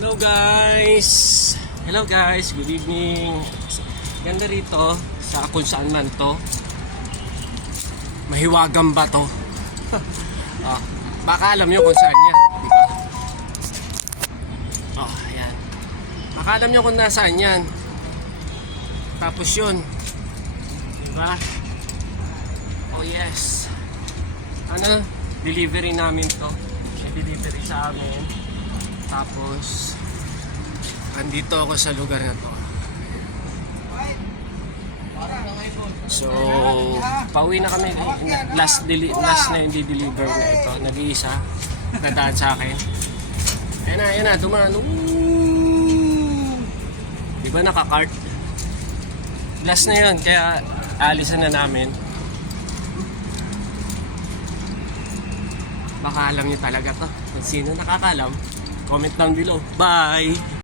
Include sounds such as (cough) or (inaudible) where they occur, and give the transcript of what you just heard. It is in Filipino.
Hello guys! Hello guys, good evening. Ganda rito sa kung saan man to. Mahiwagang ba to? (laughs) ah, baka alam nyo kung saan yan, di ba? Oh, ayan. Baka alam nyo kung nasaan yan. Tapos yun. Di ba? Oh yes. Ano? Delivery namin to. Delivery sa amin. Tapos, andito ako sa lugar na to. So, pauwi na kami. Last, deli- last na yung di-deliver na ito. Nag-iisa. Nadaan sa akin. Ayan na, ayan na. Dumaan. Di ba nakakart? Last na yun. Kaya alisan na namin. Baka alam niyo talaga to. Kung sino nakakalam, comment down below. Bye!